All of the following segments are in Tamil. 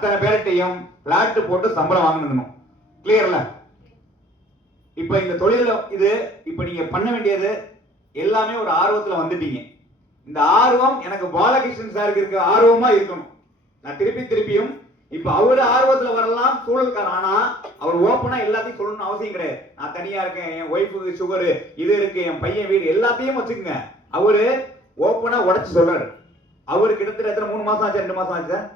அத்தனை பேர்கிட்டையும் பிளாட் போட்டு சம்பளம் வாங்கணும் கிளியர்ல இப்ப இந்த தொழில இது இப்ப நீங்க பண்ண வேண்டியது எல்லாமே ஒரு ஆர்வத்துல வந்துட்டீங்க. இந்த ஆர்வம் எனக்கு பாலகிருஷ்ணன் சாருக்கு இருக்க ஆர்வமா இருக்கணும். நான் திருப்பி திருப்பியும் இப்ப அவரு ஆர்வத்துல வரலாம் சூழல்கார் ஆனா அவர் ஓப்பனா எல்லாத்தையும் சொல்லணும்னு அவசியம் கிடையாது. நான் தனியா இருக்கேன் என் ஒய்ஃபுக்கு சுகரு இது இருக்கு என் பையன் வீடு எல்லாத்தையும் வச்சுக்கோங்க. அவரு ஓப்பனா உடச்சு சொல்றாரு. அவரு கிட்டத்தட்ட எத்தனை மூணு மாசம் ஆச்சு ரெண்டு மாசம் ஆச்சு சார்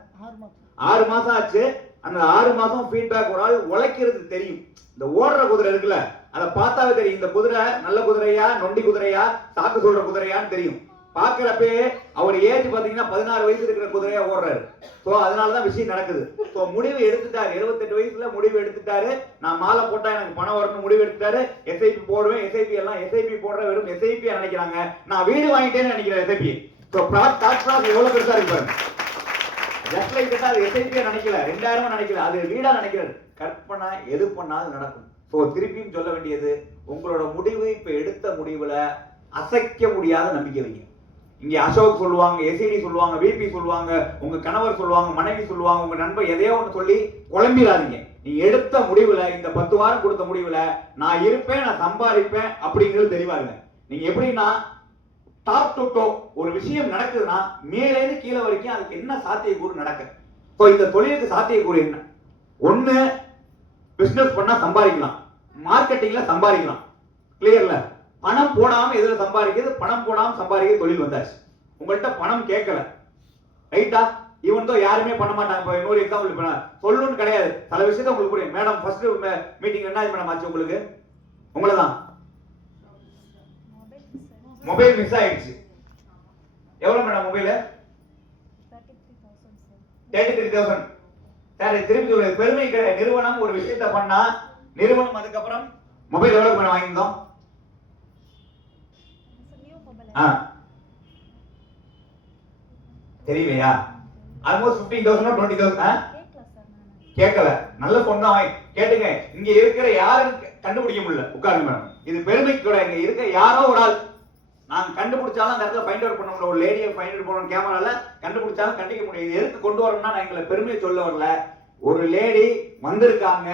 ஆறு மாதம் மாசம் ஆச்சு. அந்த ஆறு மாசம் ஃபீட்பேக் ஒரு ஆள் உழைக்கிறது தெரியும். இந்த ஓடுற குதிரை இருக்குல்ல அதை பார்த்தாவே தெரியும். இந்த குதிரை நல்ல குதிரையா நொண்டி குதிரையா சாக்கு சொல்ற குதிரையான்னு தெரியும். பாக்குறப்பே அவர் ஏஜ் பாத்தீங்கன்னா பதினாறு வயசு இருக்கிற குதிரையா ஓடுறாரு. சோ அதனாலதான் விஷயம் நடக்குது. சோ முடிவு எடுத்துட்டாரு. 78 வயசுல முடிவு எடுத்துட்டாரு. நான் மாலை போட்டா எனக்கு பணம் வரணும் முடிவு எடுத்துட்டாரு. எஸ்ஐபி போடுவேன். எஸ்ஐபி எல்லாம் எஸ்ஐபி போடுற வெறும் எஸ்ஐபி நினைக்கிறாங்க. நான் வீடு வாங்கிட்டேன்னு நினைக்கிறேன் எஸ்ஐபி சோ ப்ராட் தாட் எவ்வளவு பெருசா இருக்கு பாருங்க. ஜஸ்ட் லைக் தட் அது எஸ்ஐபியா நினைக்கல ரெண்டாயிரமா நினைக்கல அது வீடா நினைக்கிறது கற்பனை எது பண்ணாலும் நடக்கும். ஸோ திருப்பியும் சொல்ல வேண்டியது உங்களோட முடிவு இப்ப எடுத்த முடிவுல அசைக்க முடியாத நம்பிக்கை வைங்க. இங்கே அசோக் சொல்லுவாங்க எஸ்ஐடி சொல்லுவாங்க விபி சொல்லுவாங்க உங்க கணவர் சொல்லுவாங்க மனைவி சொல்லுவாங்க உங்க நண்பர் எதையோ ஒன்று சொல்லி குழம்பிடாதீங்க. நீ எடுத்த முடிவுல இந்த பத்து வாரம் கொடுத்த முடிவுல நான் இருப்பேன் நான் சம்பாதிப்பேன் அப்படிங்கிறது தெளிவா இருங்க. நீங்க எப்படின்னா டாப் டு டோ ஒரு விஷயம் நடக்குதுன்னா மேலேருந்து கீழே வரைக்கும் அதுக்கு என்ன சாத்தியக்கூறு நடக்க ஸோ இந்த தொழிலுக்கு சாத்தியக்கூறு என்ன? ஒன்று பிஸ்னஸ் பண்ணால் சம்பாதிக்கலாம். மார்க்கெட்டிங்கில் சம்பாதிக்கலாம். கிளியர்ல பணம் போடாமல் எதில் சம்பாதிக்கிறது? பணம் போடாமல் சம்பாதிக்கிற தொழில் வந்தாச்சு. உங்கள்கிட்ட பணம் கேட்கல. ரைட்டா இவன் தான் யாருமே பண்ண மாட்டாங்க. இப்போ இன்னொரு எக்ஸாம்பிள் இப்போ சொல்லணும்னு கிடையாது. பல விஷயத்த உங்களுக்கு புரியும். மேடம் ஃபர்ஸ்ட் மீட்டிங் என்ன மேடம் ஆச்சு உங்களுக்கு? உங்களை தான் மொபைல் மிஸ் ஆயிடுச்சு. எவ்வளவு madam mobile thirty three thousand sir three thousand திருப்பி பெருமை கிடையாது நிறுவனம் ஒரு விஷயத்த பண்ணா நிறுவனம் அதுக்கப்புறம் மொபைல் எவ்வளவு மேடம் வாங்கியிருந்தோம். ஆ. தெரியலையா almost fifteen thousand twenty thousand கேட்கல. நல்ல பொண்ணா வாங்கி கேட்டுங்க. இங்க இருக்கிற யாரும் கண்டுபிடிக்க முடியல. உட்காருங்க மேடம் இது பெருமைக்கு இங்க இருக்க யாரோ ஒரு ஆள். நாங்கள் கண்டுபிடிச்சாலும் அந்த இடத்துல ஃபைண்ட் அவுட் பண்ண முடியல. ஒரு லேடியை ஃபைண்ட் அவுட் பண்ணணும். கேமராவில் கண்டுபிடிச்சாலும் கண்டிக்க முடியாது. எதுக்கு கொண்டு வரணும்னா நான் எங்களை பெருமையை சொல்ல வரல. ஒரு லேடி வந்திருக்காங்க.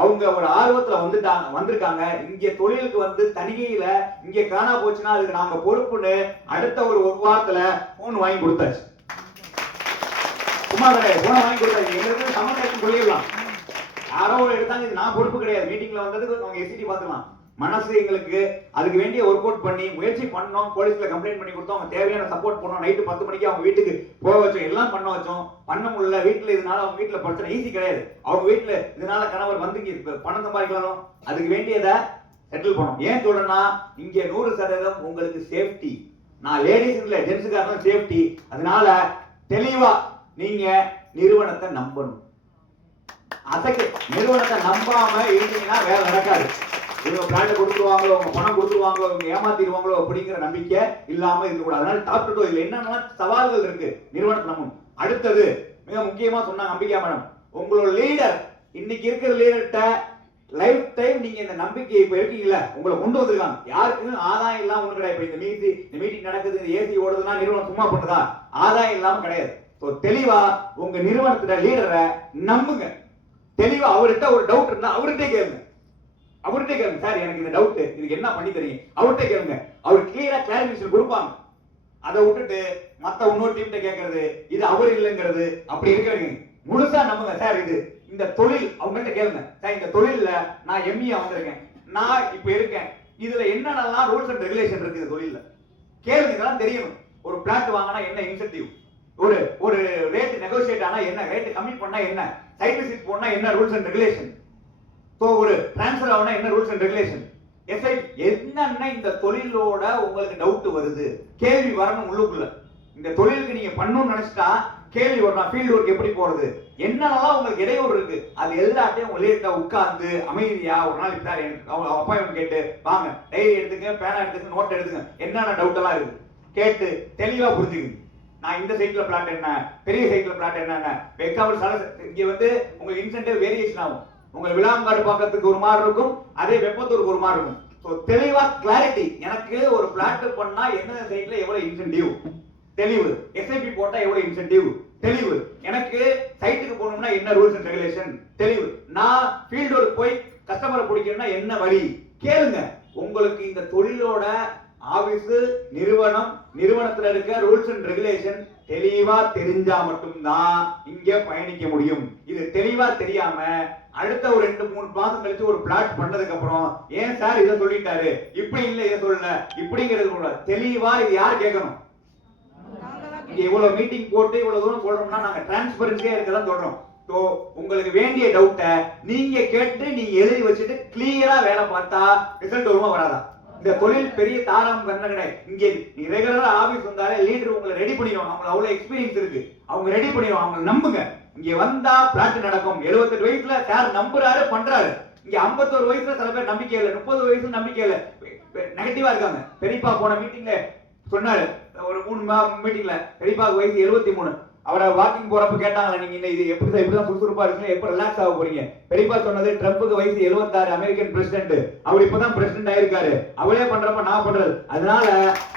அவங்க ஒரு ஆர்வத்தில் வந்துட்டாங்க. வந்திருக்காங்க. இங்கே தொழிலுக்கு வந்து தனிகையில் இங்கே காணா போச்சுன்னா அதுக்கு நாங்கள் பொறுப்புன்னு அடுத்த ஒரு ஒரு வாரத்தில் ஃபோன் வாங்கி கொடுத்தாச்சு. சும்மா கிடையாது ஃபோனை வாங்கி கொடுத்தாச்சு. எங்களுக்கு சமநிலைக்கு சொல்லிடலாம். யாரோ ஒரு எடுத்தாங்க. இது நான் பொறுப்பு கிடையாது. மீட்டிங்கில் வந்ததுக்கு அவங்க எசிடி பார்த்துக்கலாம். மனசு எங்களுக்கு அதுக்கு வேண்டிய ஒர்க் அவுட் பண்ணி முயற்சி பண்ணோம் போலீஸ்ல கம்ப்ளைண்ட் பண்ணி கொடுத்தோம் அவங்க தேவையான சப்போர்ட் பண்ணோம். நைட்டு பத்து மணிக்கு அவங்க வீட்டுக்கு போக வச்சோம் எல்லாம் பண்ண வச்சோம். பண்ண முடியல வீட்டுல இதனால அவங்க வீட்டுல பிரச்சனை ஈஸி கிடையாது. அவங்க வீட்டுல இதனால கணவர் வந்து பணம் சம்பாதிக்கலாம் அதுக்கு வேண்டியதை செட்டில் பண்ணோம். ஏன் சொல்றேன்னா இங்க நூறு சதவீதம் உங்களுக்கு சேஃப்டி நான் லேடிஸ் இல்ல ஜென்ஸுக்காக சேஃப்டி அதனால தெளிவா நீங்க நிறுவனத்தை நம்பணும். அசைக்கு நிறுவனத்தை நம்பாம இருந்தீங்கன்னா வேலை நடக்காது. இவங்க பிராண்ட் கொடுத்துருவாங்களோ அவங்க பணம் கொடுத்துருவாங்களோ இவங்க ஏமாத்திடுவாங்களோ அப்படிங்கிற நம்பிக்கை இல்லாம இருக்கக்கூடாது அதனால டாப் டு இதுல என்னென்ன சவால்கள் இருக்கு? நிறுவனத்தை நம்பணும் அடுத்தது மிக முக்கியமா சொன்னாங்க அம்பிகா மேடம். உங்களோட லீடர் இன்னைக்கு இருக்கிற லீடர்கிட்ட லைஃப் டைம் நீங்க இந்த நம்பிக்கையை இப்ப இருக்கீங்கல்ல உங்களை கொண்டு வந்திருக்காங்க. யாருக்கும் ஆதாயம் இல்லாம ஒண்ணு கிடையாது. இந்த மீதி இந்த மீட்டிங் நடக்குது இந்த ஏசி ஓடுதுன்னா நிறுவனம் சும்மா பண்ணுதா? ஆதாயம் இல்லாம கிடையாது. ஸோ தெளிவா உங்க நிறுவனத்துல லீடரை நம்புங்க. தெளிவா அவர்கிட்ட ஒரு டவுட் இருந்தா அவர்கிட்ட கேளுங்க. அவர்கிட்ட கேளுங்க. சார் எனக்கு இந்த டவுட் இதுக்கு என்ன பண்ணி தெரியும் அவர்கிட்ட கேளுங்க. அவர் கிளியரா கிளாரிபிகேஷன் கொடுப்பாங்க. அதை விட்டுட்டு மத்த இன்னொரு டீம்கிட்ட கேட்கறது இது அவர் இல்லைங்கிறது அப்படி இருக்காங்க முழுசா நம்புங்க சார் இது இந்த தொழில் அவங்கள்ட்ட கேளுங்க. சார் இந்த தொழில்ல நான் எம்இயா வந்திருக்கேன். நான் இப்ப இருக்கேன். இதுல என்னென்னலாம் ரூல்ஸ் அண்ட் ரெகுலேஷன் இருக்கு இந்த தொழில்ல? கேளுங்க இதெல்லாம் தெரியணும். ஒரு பிளாட் வாங்கினா என்ன இன்சென்டிவ் ஒரு ஒரு ரேட் நெகோசியேட் ஆனா என்ன? ரேட் கம்மி பண்ணா என்ன? சைட் விசிட் போனா என்ன ரூல்ஸ் அண்ட் ரெகுலேஷன் ஸோ ஒரு டிரான்ஸ்ஃபர் ஆகுனா என்ன ரூல்ஸ் அண்ட் ரெகுலேஷன் எஸ்ஐ என்னென்ன இந்த தொழிலோட உங்களுக்கு டவுட் வருது? கேள்வி வரணும் உள்ளுக்குள்ள. இந்த தொழிலுக்கு நீங்க பண்ணணும்னு நினைச்சிட்டா கேள்வி வரணும் ஃபீல்டு ஒர்க் எப்படி போறது? என்னென்னலாம் உங்களுக்கு இடையூறு இருக்கு? அது எல்லாத்தையும் உங்க லேட்டா உட்கார்ந்து அமைதியா ஒரு நாள் சார் எனக்கு அவங்க அப்பாயின்மெண்ட் கேட்டு வாங்க டைரி எடுத்துங்க பேனா எடுத்துங்க நோட் எடுத்துங்க என்னென்ன டவுட் எல்லாம் இருக்கு கேட்டு தெளிவா புரிஞ்சுக்குங்க. நான் இந்த சைட்ல பிளாட் என்ன? பெரிய சைட்ல பிளாட் என்ன எக்ஸாம்பிள் சால இங்க வந்து உங்களுக்கு இன்சென்டிவ் வேரியேஷன் ஆகும். உங்கள் விளாங்காடு பக்கத்துக்கு ஒரு மாதிரி இருக்கும் அதே வெப்பத்தூருக்கு ஒரு மாதிரி இருக்கும். ஸோ தெளிவா கிளாரிட்டி எனக்கு ஒரு பிளாட் பண்ணா எந்தெந்த சைட்ல எவ்வளவு இன்சென்டிவ் தெளிவு. எஸ்ஐபி போட்டா எவ்வளவு இன்சென்டிவ் தெளிவு. எனக்கு சைட்டுக்கு போகணும்னா என்ன ரூல்ஸ் அண்ட் ரெகுலேஷன் தெளிவு. நான் ஃபீல்டு ஒர்க் போய் கஸ்டமரை பிடிக்கணும்னா என்ன வழி கேளுங்க. உங்களுக்கு இந்த தொழிலோட ஆபீஸ் நிறுவனம் நிறுவனத்தில் இருக்க ரூல்ஸ் அண்ட் ரெகுலேஷன் தெளிவா தெரிஞ்சா மட்டும்தான் இங்க பயணிக்க முடியும். இது தெளிவா தெரியாம அடுத்த ஒரு ரெண்டு மூணு மாசம் கழிச்சு ஒரு பிளாட் பண்ணதுக்கு அப்புறம் ஏன் சார் இதை சொல்லிட்டாரு? இப்படி இல்ல இதை சொல்லல. இப்படிங்கிறது கூட தெளிவா இது யார் கேட்கணும்? இவ்வளவு மீட்டிங் போட்டு இவ்வளவு தூரம் சொல்றோம்னா நாங்க டிரான்ஸ்பரன்சியா இருக்கதான் சொல்றோம். ஸோ உங்களுக்கு வேண்டிய டவுட்டை நீங்க கேட்டு நீங்க எழுதி வச்சுட்டு கிளியரா வேலை பார்த்தா ரிசல்ட் வருமா வராதா? இந்த தொழில் பெரிய தாராளம் பண்ண கிடையாது இங்கே நீ ரெகுலரா ஆபீஸ் வந்தாலே லீடர் உங்களை ரெடி பண்ணிடுவாங்க. அவங்களுக்கு அவ்வளவு எக்ஸ்பீரியன்ஸ் இருக்கு. அவங்க ரெடி பண்ணிடுவாங்க. அவங்க நம்புங்க. இங்க வந்தா பிளாட் நடக்கும். 78 வயசுல சார் நம்புறாரு பண்றாரு. இங்க 51 வயசுல சில பேர் நம்பிக்கை இல்லை. முப்பது வயசு நம்பிக்கை இல்லை. நெகட்டிவா இருக்காங்க. பெரியப்பா போன மீட்டிங்ல சொன்னாரு. ஒரு மூணு மீட்டிங்ல பெரியப்பா வயசு 73 மூணு. அவரை வாக்கிங் போறப்ப கேட்டாங்களா நீங்க இந்த இது எப்படி சார் இப்படிதான் சுறுசுறுப்பா இருக்கீங்க எப்ப ரிலாக்ஸ் ஆக போறீங்க? பெரியப்பா சொன்னது ட்ரம்ப்புக்கு வயசு 76 அமெரிக்கன் பிரசிடென்ட் அவர் இப்பதான் பிரசிடென்ட் ஆயிருக்காரு. அவரே பண்றப்ப நான் பண்றது. அதனால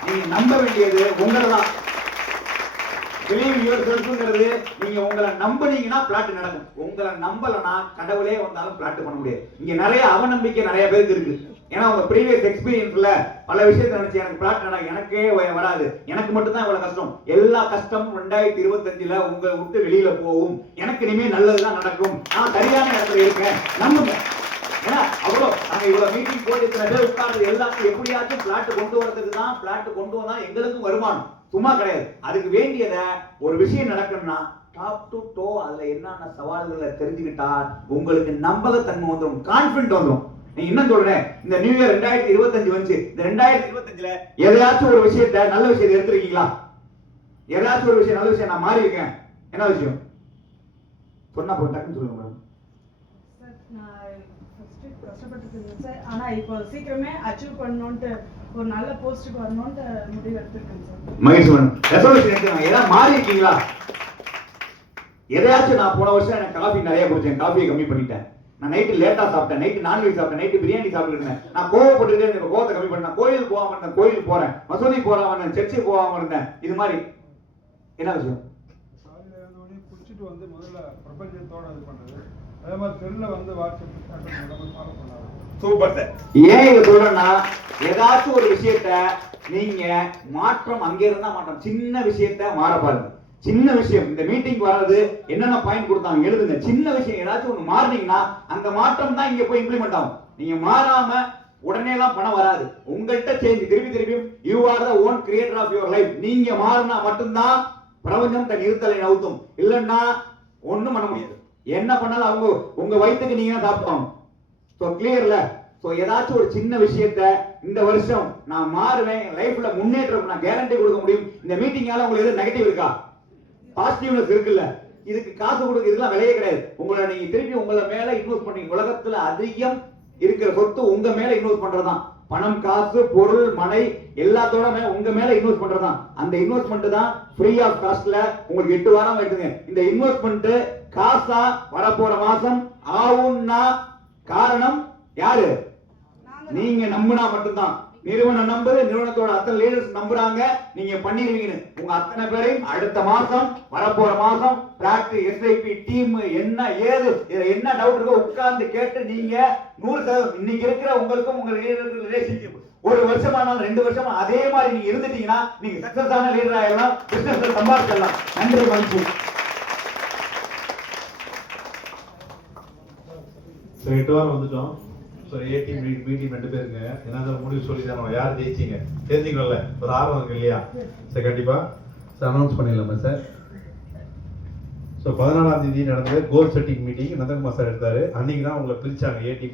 நீங்க நம்ப வேண்டியது உங்களை தான் பிலீவ் யுவர் செல்ஃப்ங்கிறது நீங்க உங்களை நம்புனீங்கன்னா பிளாட் நடக்கும். உங்களை நம்பலன்னா கடவுளே வந்தாலும் பிளாட் பண்ண முடியாது. இங்க நிறைய அவநம்பிக்கை நிறைய பேருக்கு இருக்கு. ஏன்னா அவங்க ப்ரீவியஸ் எக்ஸ்பீரியன்ஸ்ல பல விஷயத்தை நினைச்சு எனக்கு பிளாட் நடக்கும் எனக்கே வராது. எனக்கு மட்டும் தான் இவ்வளவு கஷ்டம். எல்லா கஷ்டமும் ரெண்டாயிரத்தி இருபத்தஞ்சுல உங்களை விட்டு வெளியில போகும். எனக்கு இனிமே நல்லதுதான் நடக்கும். நான் சரியான இடத்துல இருக்கேன். நம்புங்க. ஏன்னா அவ்வளோ நாங்கள் இவ்வளோ மீட்டிங் போய் இத்தனை பேர் உட்கார்ந்து எல்லாத்தையும் எப்படியாச்சும் பிளாட் கொண்டு வரதுக்கு தான் பிளாட் கொண்டு வந்தால் எங்களுக்கும் வருமானம். சும்மா கிடையாது. அதுக்கு வேண்டியதை ஒரு விஷயம் நடக்கணும்னா டாப் டு டோ அதில் என்னென்ன சவால்களை தெரிஞ்சுக்கிட்டா உங்களுக்கு நம்பகத்தன்மை வந்துடும் கான்ஃபிடென்ட் வந்துடும் நீ என்ன சொல்றேன் இந்த நியூ இயர் ரெண்டாயிரத்தி இருபத்தஞ்சு வந்துச்சு. இந்த ரெண்டாயிரத்தி இருபத்தஞ்சுல எதையாச்சும் ஒரு விஷயத்த நல்ல விஷயத்தை எடுத்திருக்கீங்களா? எதாச்சும் ஒரு விஷயம் நல்ல விஷயம் நான் மாறி இருக்கேன் என்ன விஷயம்? சொன்னா போய் டக்குன்னு சொல்லுங்க கஷ்டப்பட்டு ஆனால் இப்போ சீக்கிரமே அச்சீவ் பண்ணணுன்ட்டு ஒரு நல்ல போஸ்ட்டுக்கு வரணுன்ட்டு முடிவு எடுத்திருக்கேன் சார் எடுத்துங்க ஏதாவது மாறி இருக்கீங்களா எதையாச்சும் நான் போன வருஷம் எனக்கு காஃபி நிறைய குடிச்சேன். காஃபியை கம்மி பண்ணிட்டேன். நான் நைட்டு லேட்டா சாப்பிட்டேன். நைட்டு நான்வெஜ் சாப்பிட்டேன். நைட்டு பிரியாணி சாப்பிட்டு இருந்தேன். நான் கோவப்பட்டுட்டே இருந்தேன். கோவத்தை கம்மி பண்ணேன். கோயில் போகாம இருந்தேன். கோயில் போறேன். மசூதி போகாம இருந்தேன். சர்ச்சுக்கு போகாம இருந்தேன். இது மாதிரி என்ன விஷயம்? வந்து முதல்ல பிரபஞ்சத்தோட இது பண்ணது அதே மாதிரி செல்லில் வந்து வாட்ஸ்அப் சூப்பர் சார். ஏன் இதை சொல்றேன்னா ஏதாச்சும் ஒரு விஷயத்த நீங்க மாற்றம் அங்க இருந்தா மாற்றம். சின்ன விஷயத்த மாற பாருங்க. சின்ன விஷயம். இந்த மீட்டிங் வர்றது என்னென்ன பாயிண்ட் கொடுத்தாங்க? எழுதுங்க. சின்ன விஷயம். ஏதாச்சும் ஒன்று மாறினீங்கன்னா அந்த மாற்றம் தான் இங்கே போய் இம்ப்ளிமெண்ட் ஆகும். நீங்க மாறாம உடனே எல்லாம் பணம் வராது. உங்கள்கிட்ட சேஞ்ச் திருப்பி திருப்பி you are the own creator of your life நீங்க மாறினா மட்டும்தான் பிரபஞ்சம் தன் இருத்தலை நவுத்தும். இல்லைன்னா ஒன்றும் பண்ண முடியாது. என்ன பண்ணாலும் அவங்க உங்க வயிற்றுக்கு நீங்க தான் சாப்பிட்டோம் ஸோ கிளியர்ல ஸோ ஏதாச்சும் ஒரு சின்ன விஷயத்த இந்த வருஷம் நான் மாறுவேன். லைஃப்ல முன்னேற்றம் நான் கேரண்டி கொடுக்க முடியும். இந்த மீட்டிங்கால உங்களுக்கு எதுவும் நெகட்டிவ் இருக்கா? பாசிட்டிவ்னஸ் இருக்குல்ல இதுக்கு காசு கொடுக்க இதெல்லாம் விலையே கிடையாது. உங்களை நீங்க திருப்பி உங்களை மேல இன்வெஸ்ட் பண்ணீங்க உலகத்துல அதிகம் இருக்கிற சொத்து உங்க மேல இன்வெஸ்ட் பண்றதுதான். பணம் காசு பொருள் மனை எல்லாத்தோட உங்க மேல இன்வெஸ்ட் பண்றதுதான். அந்த இன்வெஸ்ட்மெண்ட் தான் ஃப்ரீ ஆஃப் காஸ்ட்ல உங்களுக்கு எட்டு வாரம் எடுத்துங்க இந்த இன்வெஸ்ட்மெண்ட் காசா வரப்போற மாசம் ஆகும்னா காரணம் யாரு? நீங்க நம்புனா மட்டும்தான். நிறுவனம் நம்புது நிறுவனத்தோட அத்தனை லீடர்ஸ் நம்புறாங்க. நீங்க பண்ணிடுவீங்கன்னு உங்க அத்தனை பேரையும் அடுத்த மாசம் வரப்போற மாசம் பிராக்டி எஸ்ஐபி டீம் என்ன ஏது இதுல என்ன டவுட் இருக்கோ உட்கார்ந்து கேட்டு நீங்க நூறு சதவீதம். இன்னைக்கு இருக்கிற உங்களுக்கும் உங்க லீடருக்கு ரிலேஷன்ஷிப் ஒரு வருஷமானாலும் ரெண்டு வருஷமா அதே மாதிரி நீங்க இருந்துட்டீங்கன்னா நீங்க சக்சஸ் ஆன லீடர் ஆகலாம் பிசினஸ் சம்பாதிச்சிடலாம். நன்றி மகிழ்ச்சி ஸோ எட்டு வாரம் வந்துட்டோம். So A team B team ரெண்டு பேருங்க. என்ன முடிவு சொல்லி தரோம் யார் ஜெயிச்சிங்க? தெரிஞ்சுக்கல ஒரு ஆர்வம் இருக்கு இல்லையா? சார் கண்டிப்பாக சார் அனௌன்ஸ் பண்ணிடலாமா சார் ஸோ பதினாலாம் தேதி நடந்த goal setting meeting Nandakumar sir எடுத்தாரு. அன்னைக்கு தான் உங்களை பிரிச்சாங்க ஏ டீம்